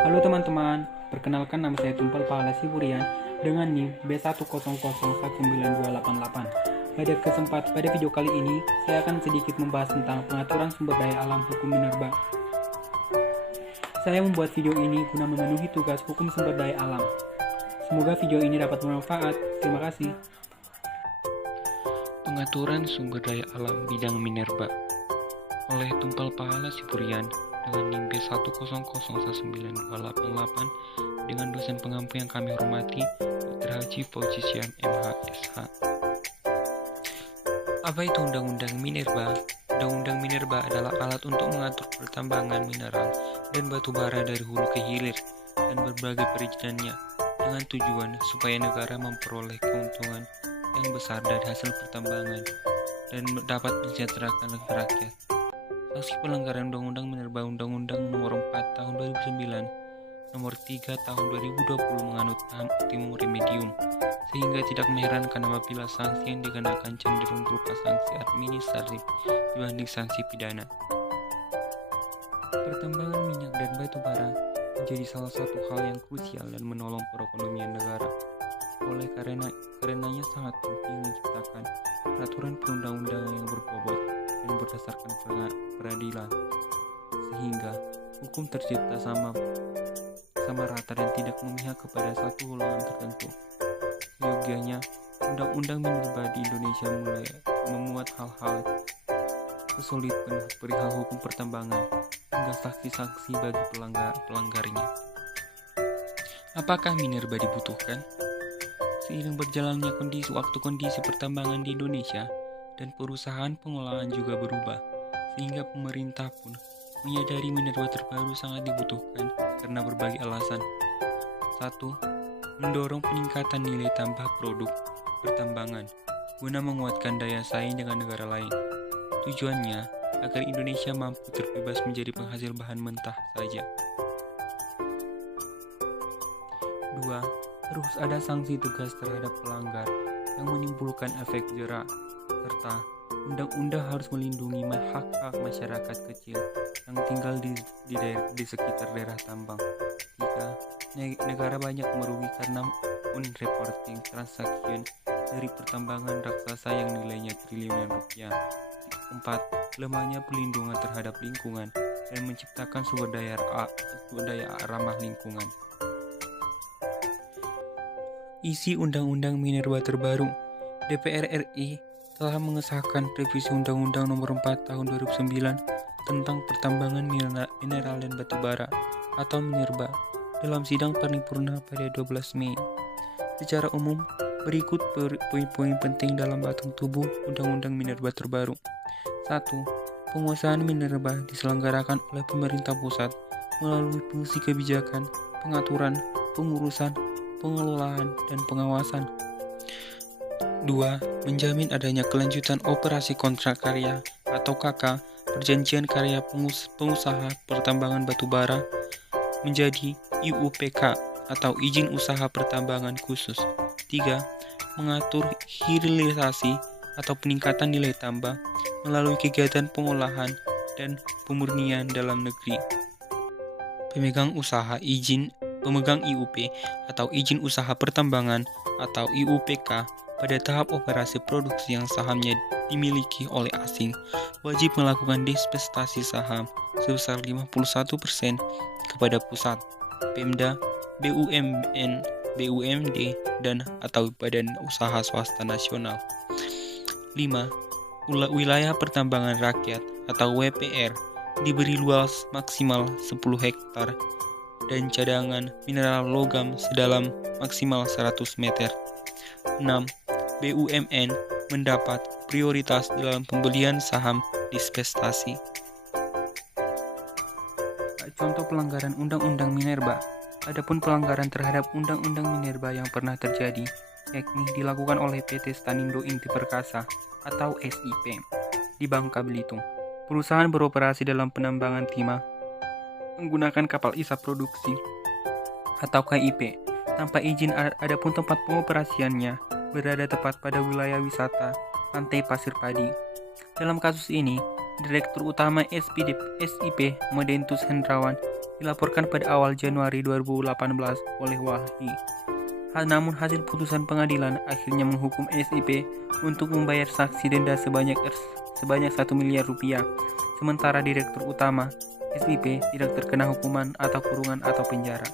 Halo teman-teman, perkenalkan nama saya Tumpal Pahala Siburian dengan NIM B100192888. Pada video kali ini, saya akan sedikit membahas tentang pengaturan sumber daya alam hukum minerba. Saya membuat video ini guna memenuhi tugas hukum sumber daya alam. Semoga video ini dapat bermanfaat. Terima kasih. Pengaturan sumber daya alam bidang minerba oleh Tumpal Pahala Siburian dengan NIM B100192888 dengan dosen pengampu yang kami hormati Dr. Haji Fauzi Syam MH.SH. Apa itu Undang-Undang Minerba? Undang-Undang Minerba adalah alat untuk mengatur pertambangan mineral dan batu bara dari hulu ke hilir dan berbagai perizinannya dengan tujuan supaya negara memperoleh keuntungan yang besar dari hasil pertambangan dan dapat mensejahterakan rakyat. Sanksi pelanggaran Undang-Undang Minerba Undang-Undang Nomor 4 Tahun 2009, Nomor 3 Tahun 2020 menganut tahap optimum remedium, sehingga tidak mengherankan apabila sanksi yang dikenakan cenderung berupa sanksi administratif dibanding sanksi pidana. Pertambangan minyak dan batu bara menjadi salah satu hal yang krusial dan menolong perekonomian negara. Karenanya sangat penting menciptakan peraturan perundang-undangan yang berbobot dan berdasarkan peradilan, sehingga hukum tercipta sama rata dan tidak memihak kepada satu golongan tertentu. Seyogianya, undang-undang minerba di Indonesia mulai memuat hal-hal kesulitan perihal hukum pertambangan hingga sanksi-sanksi bagi pelanggarnya. Apakah minerba dibutuhkan? Seiring berjalannya kondisi pertambangan di Indonesia dan perusahaan pengolahan juga berubah, sehingga pemerintah pun menyadari minerba terbaru sangat dibutuhkan karena berbagai alasan. 1. Mendorong peningkatan nilai tambah produk pertambangan guna menguatkan daya saing dengan negara lain. Tujuannya agar Indonesia mampu terbebas menjadi penghasil bahan mentah saja. 2. Harus ada sanksi tegas terhadap pelanggar yang menimbulkan efek jera, serta undang-undang harus melindungi hak-hak masyarakat kecil yang tinggal di sekitar daerah tambang. 3. Negara banyak merugi karena unreporting transaction dari pertambangan raksasa yang nilainya triliunan rupiah. 4. Lemahnya perlindungan terhadap lingkungan dan menciptakan sumber daya ramah lingkungan. Isi Undang-Undang Minerba terbaru. DPR RI telah mengesahkan revisi Undang-Undang Nomor 4 Tahun 2009 tentang pertambangan mineral dan batu bara atau minerba dalam sidang paripurna pada 12 Mei. Secara umum, berikut poin-poin penting dalam batang tubuh Undang-Undang Minerba terbaru. 1. Penguasaan minerba diselenggarakan oleh pemerintah pusat melalui fungsi kebijakan, pengaturan, pengurusan, pengelolaan, dan pengawasan. 2. Menjamin adanya kelanjutan operasi kontrak karya atau KK perjanjian karya pengusaha pertambangan batu bara menjadi IUPK atau izin usaha pertambangan khusus. 3. Mengatur hilirisasi atau peningkatan nilai tambah melalui kegiatan pengolahan dan pemurnian dalam negeri. Pemegang IUP atau izin usaha pertambangan atau IUPK pada tahap operasi produksi yang sahamnya dimiliki oleh asing wajib melakukan divestasi saham sebesar 51% kepada pusat, Pemda, BUMN, BUMD, dan atau badan usaha swasta nasional. 5. Wilayah pertambangan rakyat atau WPR diberi luas maksimal 10 hektar dan cadangan mineral logam sedalam maksimal 100 meter. 6. BUMN mendapat prioritas dalam pembelian saham divestasi. Contoh pelanggaran Undang-Undang Minerba. Adapun pelanggaran terhadap Undang-Undang Minerba yang pernah terjadi, yakni dilakukan oleh PT Stanindo Inti Perkasa atau SIP di Bangka Belitung. Perusahaan beroperasi dalam penambangan timah menggunakan kapal isap produksi atau KIP tanpa izin, adapun tempat pengoperasiannya berada tepat pada wilayah wisata Pantai Pasir Padi. Dalam kasus ini, Direktur Utama SIP Modentus Hendrawan dilaporkan pada awal Januari 2018 oleh Walhi. Namun hasil putusan pengadilan akhirnya menghukum SIP untuk membayar saksi denda sebanyak 1 miliar rupiah, sementara direktur utama SIP tidak terkena hukuman atau kurungan atau penjara.